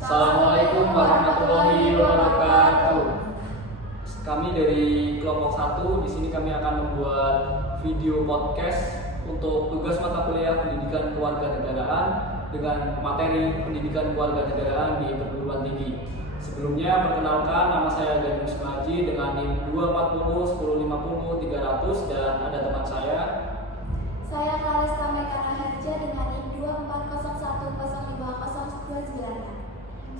Assalamualaikum warahmatullahi wabarakatuh. Kami dari kelompok 1 di sini kami akan membuat video podcast untuk tugas mata kuliah pendidikan kewarganegaraan dengan materi pendidikan kewarganegaraan di perguruan tinggi. Sebelumnya perkenalkan, nama saya Gani Musmaji dengan NIM 240 1050 300 dan ada teman saya. Saya Kalista Mekana Harja dengan NIM 2401 050296.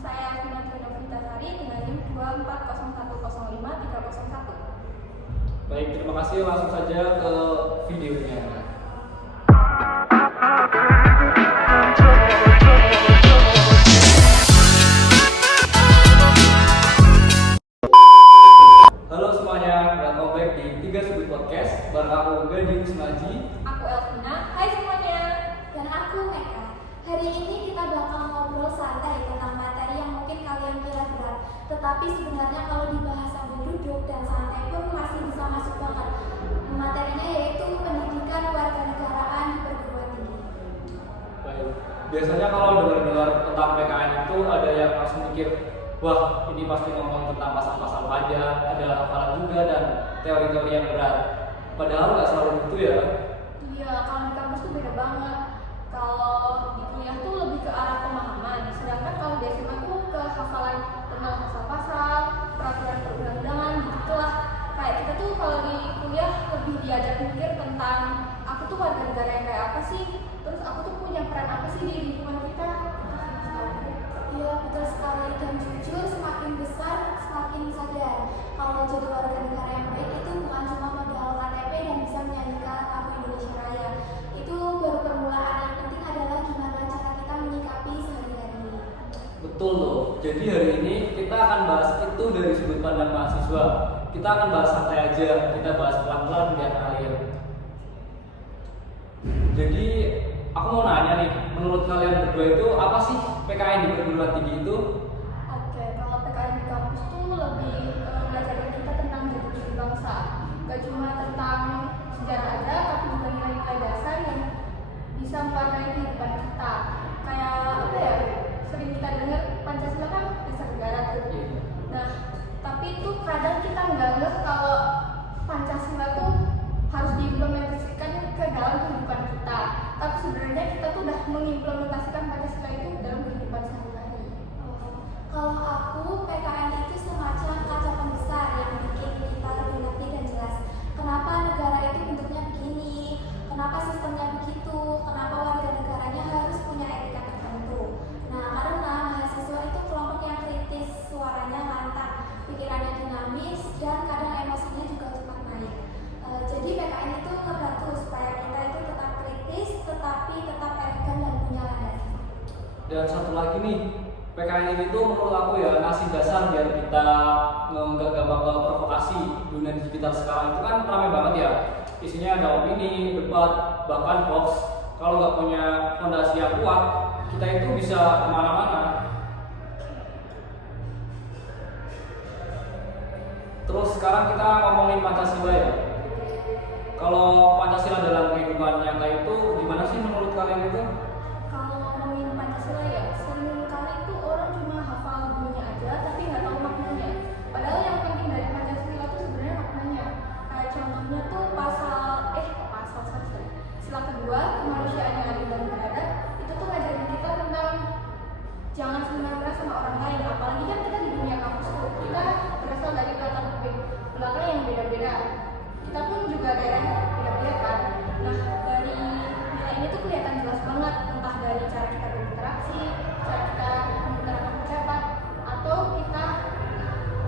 Saya Fina Trinovita dengan NIM 240105 301. Baik, terima kasih. Langsung saja ke videonya. Halo semuanya, welcome back di 3 Sudut Podcast. Bareng aku Gani Musmaji. Aku Elvina. Hai semuanya. Dan aku Meka. Hari ini kita bakal ngobrol santai tentang materi yang mungkin kalian kira berat, tetapi sebenarnya kalau dibahas sambil duduk dan santai pun masih bisa masuk banget. Materinya yaitu pendidikan kewarganegaraan di perguruan tinggi. Baik. Biasanya kalau dengar-dengar tentang PKN itu ada yang langsung mikir, wah ini pasti ngomong tentang pasal-pasal pajak, ada hafalan juga dan teori-teori yang berat. Padahal nggak selalu gitu ya. Iya, kalau di kampus tuh beda banget. Kalau di kuliah tuh lebih ke arah pemahaman, sedangkan kalau di SMA tuh ke hafalan tentang pasal-pasal, peraturan perundang-undangan, gitulah. Kayak kita tuh kalau di kuliah lebih diajak mikir tentang aku tuh warga negara yang kayak apa sih, terus aku tuh punya peran apa sih di lingkungan kita. Iya, betul sekali. Dan jujur, semakin besar semakin sadar kalau jadi warga negara yang baik itu bukan cuma modal KTP dan bisa menyanyikan lagu Indonesia Raya. Itu baru permulaan. Yang penting adalah gimana cara kita menyikapi sehari-hari. Betul loh. Jadi hari ini kita akan bahas itu dari sudut pandang mahasiswa. Kita akan bahas santai aja, kita bahas pelan-pelan biar ngalir. Jadi aku mau nanya nih, menurut kalian berdua itu apa sih PKN di perguruan tinggi itu? Oke, kalau PKN di kampus tuh lebih ngajarin kita tentang jati diri bangsa. Gak cuma tentang sejarah aja, tapi juga nilai-nilai dasar yang bisa mewarnai kehidupan kita. Kayak apa ya? Sering kita dengar Pancasila kan dasar negara tuh. Nah, tapi itu kadang kita nggak ngeh kalau Pancasila tuh harus diimplementasikan ke dalam kehidupan kita. Tapi sebenarnya kita tuh udah mengimplementasikan Pancasila itu dalam kehidupan sehari-hari. Kalau aku, PKN itu semacam kaca pembesar yang bikin kita lebih ngerti dan jelas kenapa negara itu bentuknya begini, kenapa sistemnya begitu, kenapa warga negaranya harus punya etika tertentu. Nah, karena mahasiswa itu kelompok yang kritis, suaranya lantang, pikirannya dinamis, dan kadang emosinya juga cepat naik. Jadi PKN itu ngebantu supaya kita itu tetap kritis, tetapi tetap elegan dan punya landasan. Dan satu lagi nih, PKN ini tuh menurut aku ya ngasih dasar biar kita nggak gampang ke provokasi. Dunia digital sekarang itu kan ramai banget ya, isinya ada opini, debat, bahkan hoax. Kalau nggak punya fondasi yang kuat, kita itu bisa kemana-mana. Terus sekarang kita ngomongin Pancasila ya. Kalau Pancasila dalam kehidupan nyata itu gimana sih menurut kalian itu? Kalau ngomongin Pancasila ya, sering kali itu orang cuma hafal bunyinya aja tapi nggak tahu maknanya. Padahal yang penting dari Pancasila itu sebenarnya maknanya. Kayak contohnya tuh sorry. Sila kedua, kemanusiaan yang adil dan beradab, itu tuh ngajarin kita tentang jangan semena-mena sama orang lain. Apalagi kan kita di dunia kampus tuh, kita berasal dari latar belakang yang beda-beda. Kita pun juga daerahnya beda-beda kan. Nah, dari nilai ini tuh kelihatan jelas banget, entah dari cara kita berinteraksi, cara kita menggunakan ucapan, atau kita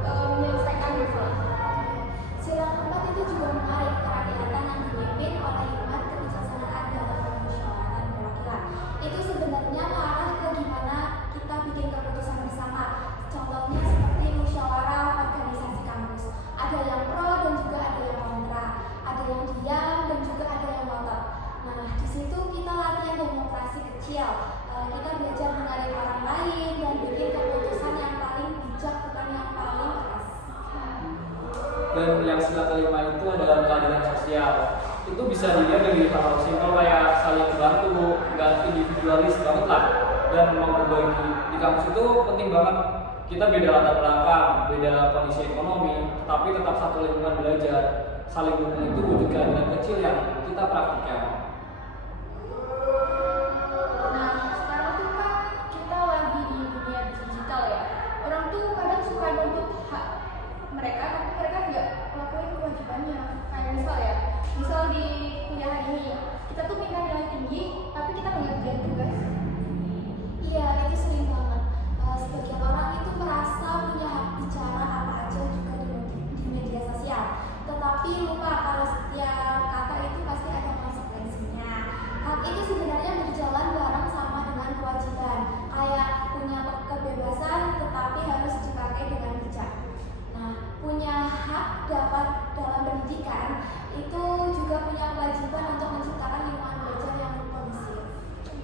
menyelesaikan masalah. Sila keempat itu juga menarik, kerakyatan yang dipimpin oleh hikmat kebijaksanaan dalam permusyawaratan perwakilan. Itu sebenarnya mengarah ke gimana kita bikin keputusan bersama. Contohnya seperti musyawarah organisasi kampus. Ada yang pro dan juga ada yang kontra. Ada yang diam dan juga ada yang ngotot. Nah, di situ kita latihan demokrasi kecil. Kita belajar mengenai orang lain dan bikin keputusan yang paling bijak, bukan yang paling keras. Dan yang sila kelima itu adalah keadilan sosial. Itu bisa dilihat dari hal simpel kayak saling membantu, nggak individualis banget lah. dan mau berbagi. Di kampus itu penting banget, kita beda latar belakang, beda kondisi ekonomi, tapi tetap satu lingkungan belajar. Saling dukung itu wujud keadilan kecil yang kita praktikkan. Nah, sekarang tuh kan kita lagi di dunia digital ya. Orang tuh kadang suka nuntut hak mereka, tapi mereka nggak lakuin kewajibannya. Kayak misal di kuliah ini, kita tuh minta nilai tinggi, tapi kita nggak ngerjain tugas. Iya, itu sering banget. Sebagian orang itu merasa punya hak bicara apa aja juga di media sosial, tetapi lupa kalau setiap kata itu pasti ada konsekuensinya. Hak itu sebenarnya berjalan bareng sama dengan kewajiban, kayak punya kebebasan tetapi harus dipakai dengan bijak. Nah, punya hak dapat dalam pendidikan itu juga punya kewajiban untuk menciptakan lingkungan belajar yang kondusif.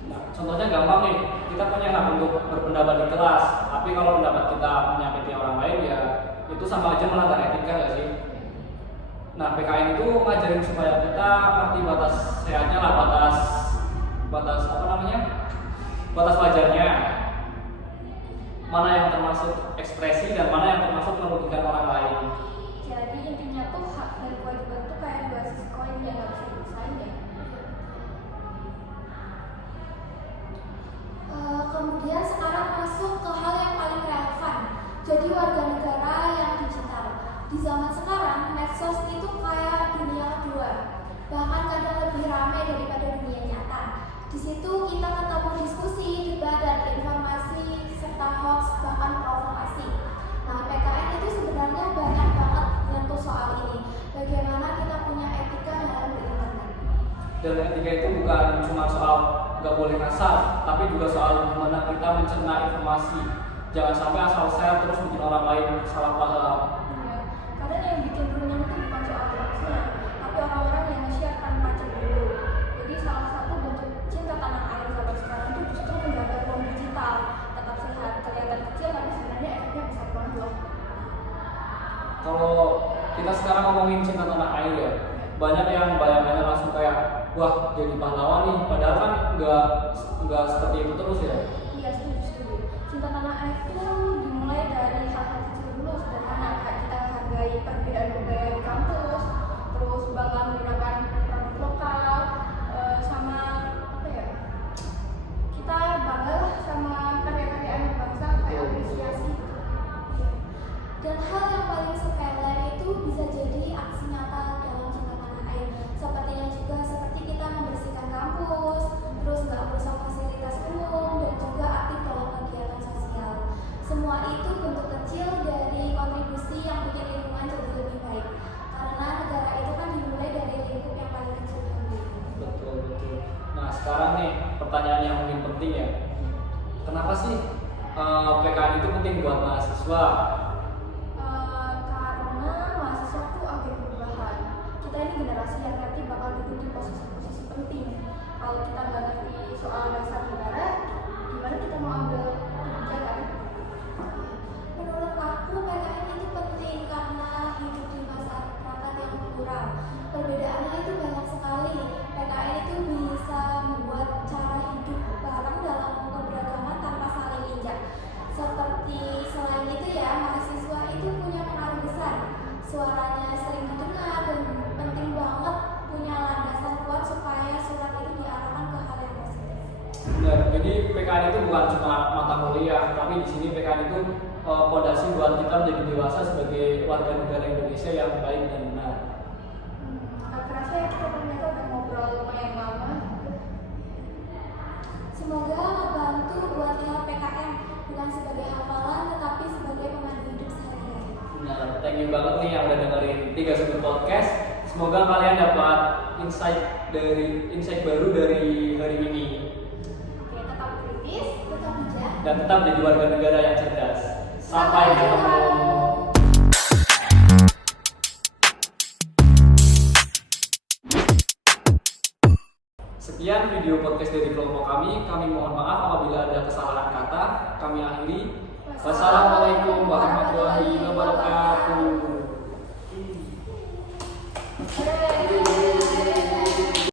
Nah, contohnya gampang nih, kita punya hak untuk berpendapat di kelas, tapi kalau pendapat kita menyakiti orang lain ya itu sama aja melanggar etika nggak sih? Nah, PKN itu ngajarin supaya kita ngerti batas sehatnya lah, batas apa namanya? Batas wajarnya. Mana yang termasuk ekspresi dan mana yang termasuk merugikan orang lain. Jadi intinya tuh hak dan kewajiban tuh kayak dua sisi koin yang nggak bisa dipisahin ya. Kemudian sekarang masuk ke hal yang paling relevan, jadi warga negara yang digital. Di zaman sekarang, medsos itu kayak dunia kedua, bahkan kadang lebih ramai daripada dunia nyata. Di situ kita ketemu diskusi, debat, dan informasi serta hoax bahkan provokasi. Nah, PKN itu sebenarnya banyak banget menyentuh soal ini. Bagaimana kita punya etika dalam berinternet. Dan etika itu bukan cuma soal nggak boleh kasar, tapi juga soal gimana kita mencerna informasi. Jangan sampai asal share terus bikin orang lain salah paham. Ya, kadang yang bikin runyam itu bukan soal hoaxnya, tapi orang-orang yang nge-share tanpa cek dulu. Jadi salah satu bentuk cinta tanah air zaman sekarang itu justru menjaga ruang digital tetap sehat. Kelihatan kecil tapi sebenarnya efeknya besar banget loh. Kalau kita sekarang ngomongin cinta tanah air ya, banyak yang bayangannya langsung kayak wah jadi pahlawan nih, padahal kan nggak seperti itu terus ya. Iya, setuju. Cinta tanah air itu dimulai dari hal-hal kecil dulu, sederhana kayak kita menghargai perbedaan budaya di kampus, terus bangga menggunakan produk lokal, sama apa ya? Kita bangga lah sama karya-karya anak bangsa, kayak apresiasi. Dan hal yang paling sepele itu bisa jadi aksi nyata dalam cinta tanah air. Sepertinya juga seperti kita membersihkan kampus, terus nggak merusak fasilitas umum, dan juga aktif dalam kegiatan sosial. Semua itu bentuk kecil dari kontribusi yang bikin lingkungan jadi lebih baik. Karena negara itu kan dimulai dari lingkup yang paling kecil dulu. Betul. Nah sekarang nih pertanyaan yang mungkin penting ya, kenapa sih PKN itu penting buat mahasiswa? Karena mahasiswa tuh agen perubahan. Kita ini generasi yang nanti bakal duduk di posisi-posisi penting. Kalau kita nggak ngerti soal dasar negara, gimana kita mau ambil kebijakan? Menurut aku PKN itu penting karena hidup di masyarakat yang plural. Perbedaannya itu banyak sekali. PKN itu bisa membuat cara hidup bareng dalam keberagaman tanpa saling injak. Seperti selain itu ya, mahasiswa itu punya pengaruh besar. Suaranya sering didengar dan penting banget punya landasan kuat supaya surat itu diarahkan ke hal yang positif. Benar, jadi PKN itu bukan cuma mata kuliah, tapi di sini PKN itu fondasi buat kita menjadi dewasa sebagai warga negara Indonesia yang baik dan benar. Gak kerasa ya kita ternyata udah ngobrol lumayan lama. Semoga membantu buat lihat PKN bukan sebagai hafalan tetapi sebagai pemandu hidup sehari-hari. Nah, thank you banget nih yang udah dengerin 3 Sudut Podcast. Semoga kalian dapat insight baru dari hari ini Oke, tetap kritis. Tetap bijak. dan tetap jadi warga negara yang cerdas. Sampai ketemu. Sekian video podcast dari kelompok kami. Kami mohon maaf apabila ada kesalahan kata. Kami akhiri. Wassalamualaikum warahmatullahi wabarakatuh. Yeay.